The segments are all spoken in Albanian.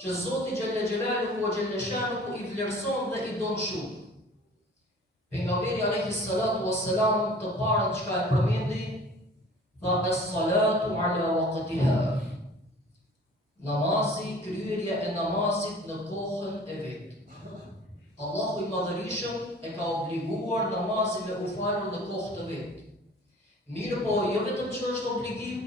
që Zoti Gjelle Gjelaluhu o Gjelle Shanuhu i vlerëson dhe i donë shumë. Pejgamberi alayhi salatu wassalam të parën çka e përmendi, tha as-salatu ala waqtiha. Namazi, kryerja e namazit në kohën e vet. Allahu i Madhërisëm e ka obliguar namazin me u falur në kohë të vet. Mirë po, jo vetëm që është obligim,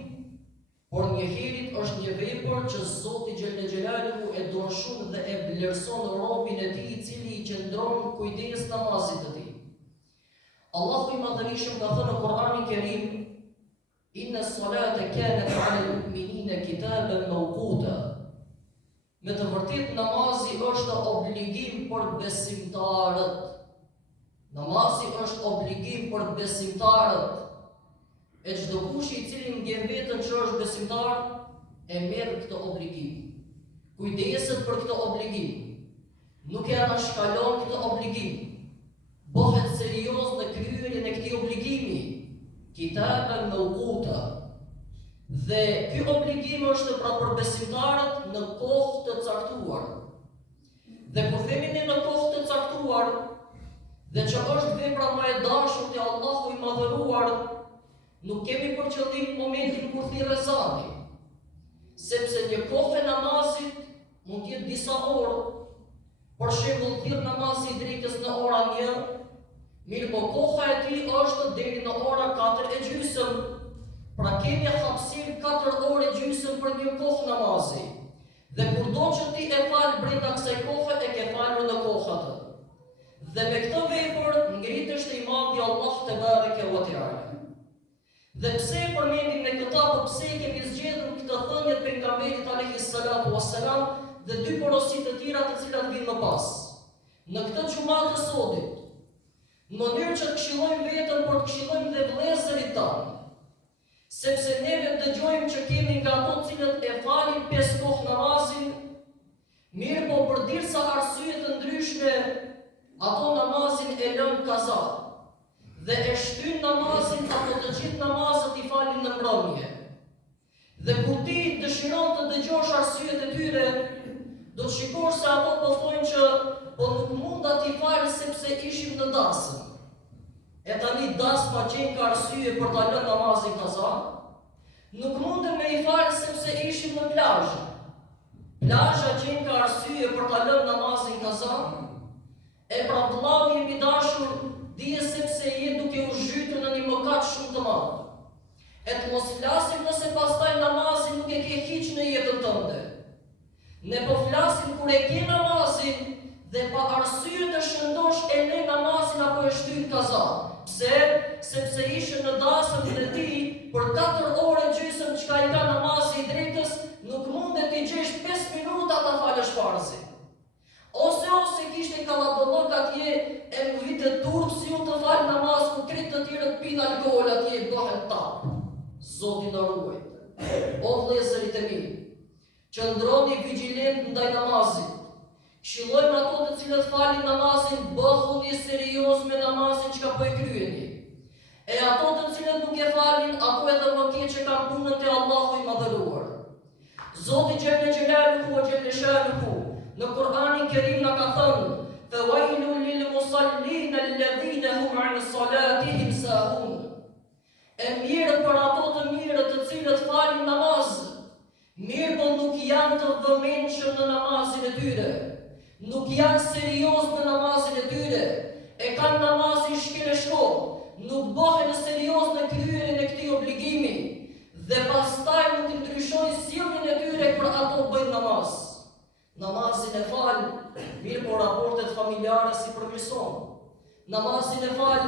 por njëherit është një vepër që Zoti Gjelle Gjelaluhu e don shumë dhe e vlerëson robin e tij i cili i qëndron kujdes namazit të tij. Allahu i Madhërisëm ka thënë në Kur'anin Kerim: Inna as-salata kanat 'ala al-mu'minina kitaban mawquta. Me të vërtetë namazi është obligim për besimtarët. Namazi është obligim për besimtarët. E çdo kush i cili ndjen veten që është besimtar e merr këtë obligim. Kujdeset për këtë obligim. Nuk e anashkalon këtë obligim. Bëhet serioz në kryerjen e këtij obligimi. Kitaban mawquta. Dhe ky obligim është pra për besimtarët në kohë të caktuar. Dhe kur themi ne në kohë të caktuar, dhe që është vepra më e dashur te Allahu i Madhëruar, nuk kemi për qëllim momentin kur thirr ezani, sepse një kohë e namazit mund të jetë disa orë. Për shembull, thirr namazi i drekës në ora 1, mirë po koha e tij është deri në ora 4:30. Pra kemi hapësirë 4 orë e gjysmë për një kohë namazi. Dhe kurdo që ti e fal brenda kësaj kohe, e ke falur në kohë atë. Dhe me këtë vepër ngritësh te imani Allah te bareke ve teala. Dhe pse e përmendim në këtë apo pse kemi zgjedhur këtë thënie të pejgamberit alayhi salatu wassalam dhe dy porositë të tjera të cilat vinë më pas. Në këtë xumë të sotit, në mënyrë që të këshillojmë veten, por të këshillojmë dhe vëllezërit tanë. Sepse neve dëgjojmë që kemi nga ato të cilët e falin 5 kohë namazin, mirë po për dirsa arsye të ndryshme, ato namazin e lën kaza. Dhe e shtyn namazin apo të gjithë namazet i falin në mbrëmje. Dhe kur ti dëshiron të dëgjosh arsyet e tyre, do të shikosh se ato po thonë që po nuk munda t'i falë sepse ishim në dasëm. E tani dasma qenë ka arsye për ta lënë namazin kaza, nuk mundem me i falë sepse ishim në plazh. Plazha qenë ka arsye për ta lënë namazin kaza, e pra vëllau jemi dashur, dije sepse je duke u zhytur në një mëkat shumë të madh. E të mos flasim nëse pastaj namazin nuk e ke hiç në jetën tënde. Ne po flasim kur e ke namazin dhe pa arsye të shëndosh e le namazin apo e shtyn kaza. Pse? Sepse ishe në dasëm të ti për 4 orë gjysmë çka i ka namazi i drekës, nuk mundet t'i gjesh 5 minuta ta falësh farzin. Ose kishte kallabollok atje e në vitet turp si ju të falë namaz ku 3 të tjerët pinë alkohol atje bëhen tap. Zoti na ruaj. O vëllezërit e mi, qëndroni vigjilent ndaj namazit. Këshillojmë ato të cilët falin namazin, bëhuni serioz me namazin çka po e kryeni. E ato të cilët nuk e falin, ato edhe më keq që kanë punën te Allahu i Madhëruar. Zoti Gjelle Gjelaluhu o Gjelle Shanuhu në Kur'anin Kerim na ka thënë: "Fawailul lil musallin alladhina hum 'an salatihim sahun." E mirë për ato të mirët të cilët falin namaz, mirë po nuk janë të vëmendshëm në namazin e tyre, nuk janë serioz në namazin e tyre, e kanë namazin shkeleshko, nuk bëhen serioz në kryerjen e këtij obligimi, dhe pastaj nuk i ndryshojnë sjelljen e tyre kur ato bëjnë namaz. Namazin e fal, mirë po raportet familjare si përmirëson. Namazin e fal,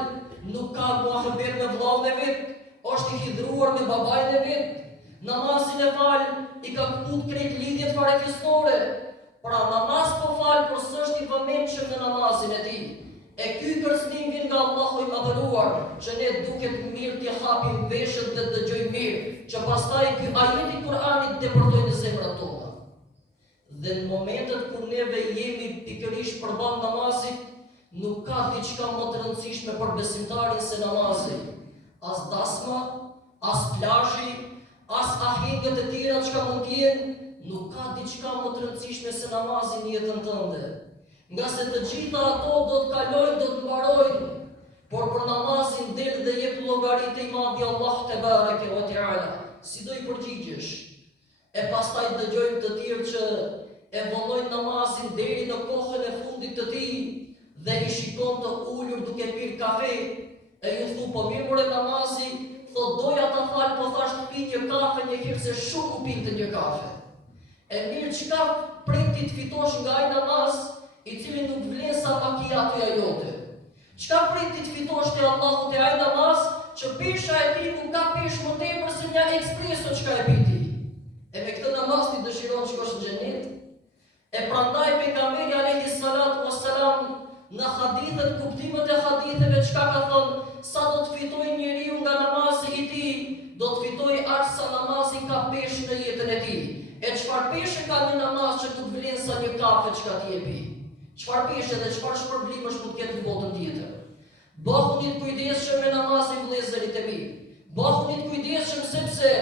nuk ka muhabet me vllaun e vet, është i hidhruar me babain e vet. Namazin e fal, i ka kput krejt lidhjet farefisnore. Pra namaz po fal, por s'është i vëmendshëm në namazin e tij. E ky kërcënim vjen nga Allahu i Madhëruar, që ne duket mirë t'i hapim veshët dhe dëgjojmë mirë, që pastaj ky ajet i Kur'anit depërtojë në zemrat tona. Dhe në momentet kur neve jemi pikërisht përballë namazit, nuk ka diçka më të rëndësishme për besimtarin se namazi. As dasma, as plazhi, as ahengët e tjera që ka mund t'jenë, nuk ka diçka më të rëndësishme se namazi në jetën tënde. Nga se të gjitha ato do të kalojnë, do të mbarojnë, por për namazin del dhe jep llogaritë i madhi Allah te bareke ve teala. Si do i përgjigjesh? E pastaj dëgjojmë të tjerë që e vonojnë namazin deri në kohën e fundit të tij dhe i shikon të ulur duke pirë kafe, e ju thu po mirë more namazi, thot doja ta fal, po thash të pi një kafe një herë se shumë u pinte një kafe. E mirë çka priti të fitosh nga ai namaz i cili nuk vlen sa makiatoja jote? Çka priti të fitosh te Allahu te ai namaz që pesha e tij nuk ka peshë më tepër se një ekspreso çka e piti? E me këtë namaz ti dëshiron të shkosh në xhenet? E prandaj pejgamberi alayhi salatu wassalam në hadithet, kuptimet e haditheve çka ka thënë, sa do të fitojë njeriu nga namazi i tij, do të fitojë aq sa namazi ka peshë në jetën e tij. E çfarë peshë ka një namaz që nuk vlen sa një kafe çka ti e pi? Çfarë peshë dhe çfarë shpërblimesh mund të ketë në botën tjetër? Bëhuni të kujdesshëm me namazin, vëllezërit e mi. Bëhuni të kujdesshëm sepse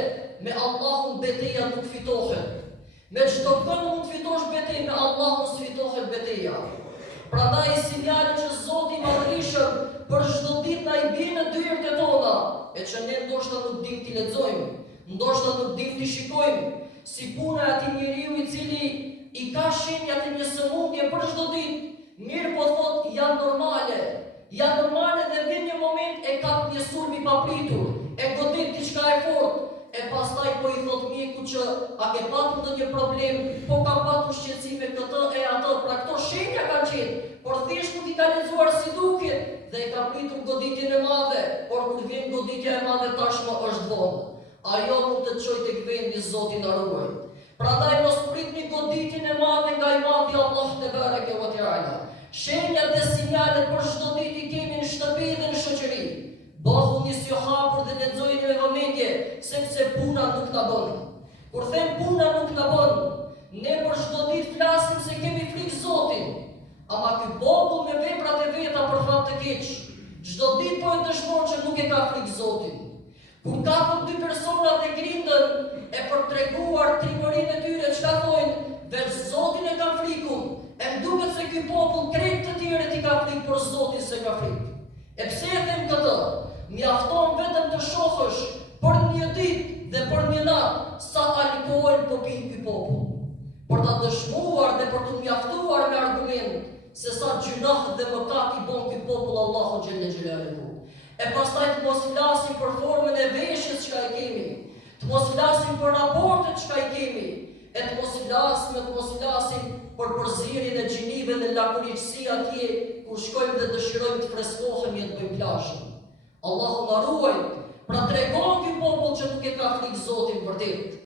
me Allahun betejë nuk fitohet. Me çdo kënd mund të fitosh betejë, me Allahun s'fitohet betejë. Prandaj sinjali që Zoti i Madhërisëm për çdo ditë na i bën në dyert e tona, e që ne ndoshta nuk dim t'i lexojmë, ndoshta nuk dim t'i shikojmë, si puna e atij njeriu i cili i ka shenjat e një sëmundje për çdo ditë, mirë po thot janë normale. Janë normale dhe vjen një moment e kap një sulm i papritur, e godit diçka e fortë, e pastaj po i thot mjeku që a ke patur ndonjë problem, po ka patur shqetësime këtë e atë, pra këto shenja kanë qenë, por thjesht nuk i ka lexuar si duket dhe i ka pritur goditjen e madhe, por kur vjen goditja e madhe tashmë është vonë. Ajo nuk të çojë tek vendi Zoti na ruaj. Prandaj mos pritni goditjen e madhe nga i madhi Allah te bareke ve teala. Shenjat dhe sinjalet për çdo ditë i kemi në shtëpi dhe në shoqëri. Bëhuni si hapur dhe lexojeni me vëmendje, sepse puna nuk na bën. Kur them puna nuk na bën, ne për çdo ditë flasim se kemi frikë Zotin, ama ky popull me veprat e veta për fat të keq, çdo ditë po e dëshmon që nuk e ka frikë Zotin. Kur kapën dy persona dhe grindën e për treguar trimërinë e tyre, çka thojnë, veç Zotin e ka frikun, e duket se ky popull krejt të tjerët i ka frikë, por Zotin se ka frikë. E pse e them këtë? Mjafton vetëm të shohësh për një ditë dhe për një natë sa alkool po pin ky popull, për ta dëshmuar dhe për të mjaftuar me argument se sa gjunah dhe mëkat i bën ky popull Allahu xhelle xhelaluhu. E pastaj të mos flasim për formën e veshjes çka e kemi, të mos flasim për raportet çka i kemi, e të mos flasim për përzierjen e gjinive dhe lakurishësi atje ku shkojmë dhe dëshirojmë të freskohemi e të bëjmë plazhin. Allahu na ruaj, pra tregon ky popull që nuk e ka frikë Zotin vërtet.